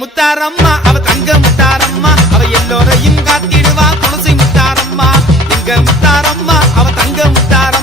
முத்தாரம்மா அவ தங்க முத்தாரம்மா அவ எல்லோரையும் காத்திடுவா துளசி முத்தாரம்மா எங்க முத்தாரம்மா அவ தங்க முத்தாரம்மா